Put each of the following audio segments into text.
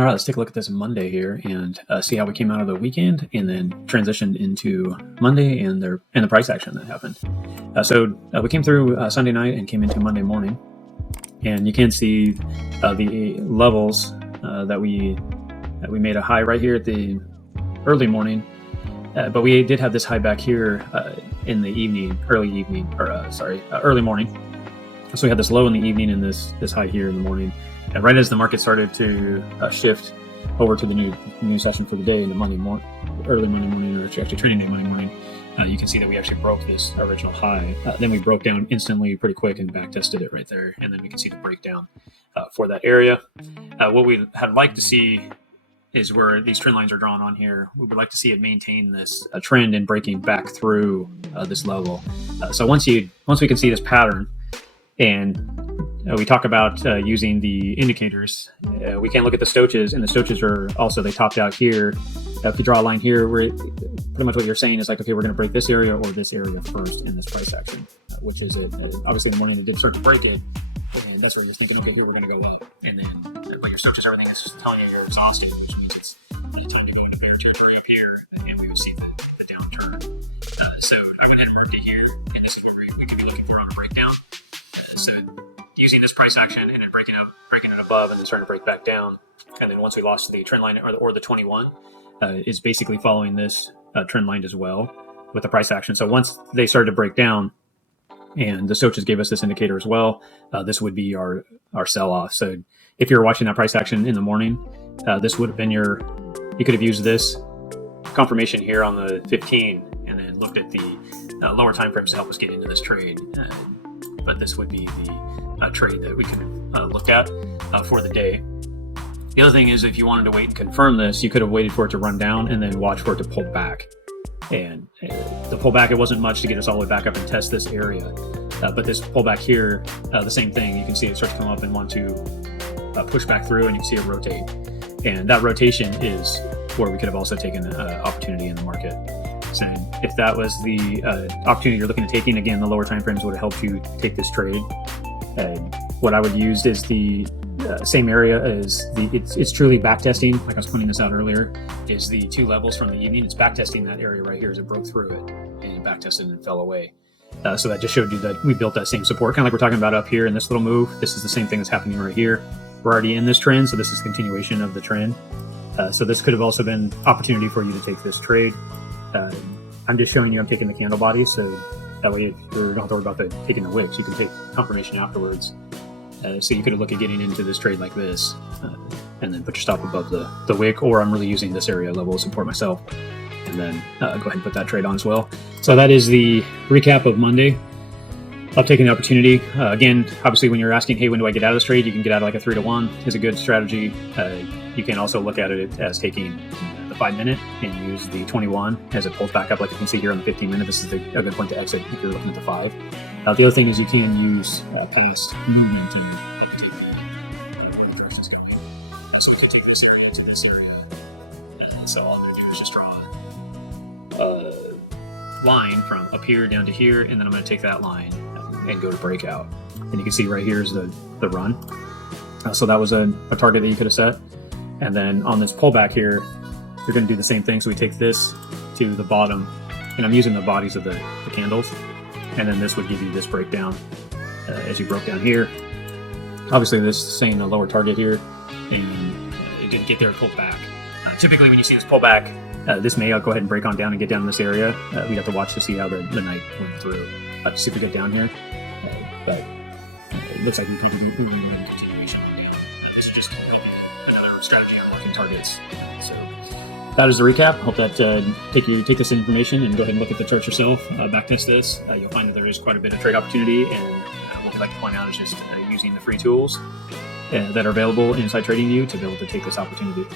All right, let's take a look at this Monday here and see how we came out of the weekend and then transitioned into Monday and the price action that happened. So we came through Sunday night and came into Monday morning, and you can see the levels that we made a high right here at the early morning, but we did have this high back here in the early morning. So we had this low in the evening and this high here in the morning. And right as the market started to shift over to the new session for the day in the early Monday morning, or actually trading day Monday morning, you can see that we actually broke this original high. Then we broke down instantly, pretty quick, and back tested it right there. And then we can see the breakdown for that area. What we had liked to see is where these trend lines are drawn on here. We would like to see it maintain this trend and breaking back through this level. So once we can see this pattern, and we talk about using the indicators, we can look at the stochages, and the stochages are also, they topped out here. If you draw a line here, where pretty much what you're saying is like, okay, we're going to break this area or this area first in this price action, which is it. Obviously in the morning it did start to break it, and that's where you're thinking, okay, here we're going to go up. And then but your stochages, everything is telling you you're exhausting, which means it's time to go into bear territory up here, and we would see the downturn. So I went ahead and marked it here, and this is what we could be looking for on a breakdown. So using this price action and then breaking it above and then starting to break back down, and then once we lost the trend line or the 21 is basically following this trend line as well with the price action. So once they started to break down and the stochages gave us this indicator as well, this would be our sell-off. So if you're watching that price action in the morning, this would have been you could have used this confirmation here on the 15 and then looked at the lower time frames to help us get into this trade. But this would be the trade that we can look at for the day. The other thing is, if you wanted to wait and confirm this, you could have waited for it to run down and then watch for it to pull back. And the pullback, it wasn't much to get us all the way back up and test this area. But this pullback here, the same thing. You can see it starts to come up and want to push back through, and you can see it rotate. And that rotation is where we could have also taken an opportunity in the market. So if that was the opportunity you're looking at taking, again, the lower time frames would have helped you take this trade. What I would use is the same area as it's truly back testing, like I was pointing this out earlier, is the two levels from the evening. It's back testing that area right here as it broke through it and back tested and fell away. So that just showed you that we built that same support, kind of like we're talking about up here in this little move. This is the same thing that's happening right here. We're already in this trend, so this is continuation of the trend. So this could have also been opportunity for you to take this trade. I'm just showing you I'm taking the candle body, so that way if you don't have to worry about taking the wicks, you can take confirmation afterwards. So you could look at getting into this trade like this, and then put your stop above the wick, or I'm really using this area level of support myself, and then go ahead and put that trade on as well. So that is the recap of Monday. I've taken the opportunity. Again, obviously when you're asking, hey, when do I get out of this trade? You can get out of like a 3-to-1 is a good strategy. You can also look at it as taking the 5-minute and use the 21 as it pulls back up, like you can see here on the 15-minute. This is a good point to exit if you're looking at the 5. The other thing is you can use past movement and take the directions going. And so we can take this area to this area. And so all I'm going to do is just draw a line from up here down to here, and then I'm going to take that line and go to breakout. And you can see right here is the run. So that was a target that you could have set. And then on this pullback here, you're going to do the same thing. So we take this to the bottom, and I'm using the bodies of the candles. And then this would give you this breakdown as you broke down here. Obviously this is saying a lower target here, and it didn't get there, pulled back. Typically when you see this pullback, this may go ahead and break on down and get down in this area. We'd have to watch to see how the night went through to see if we get down here. But it looks like we can do a continuation down. This is just helping another strategy on marking targets. So that is the recap. Hope that take this information and go ahead and look at the chart yourself. Back test this. You'll find that there is quite a bit of trade opportunity, and what we'd like to point out is just using the free tools that are available inside TradingView to be able to take this opportunity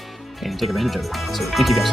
and take advantage of it. So thank you guys.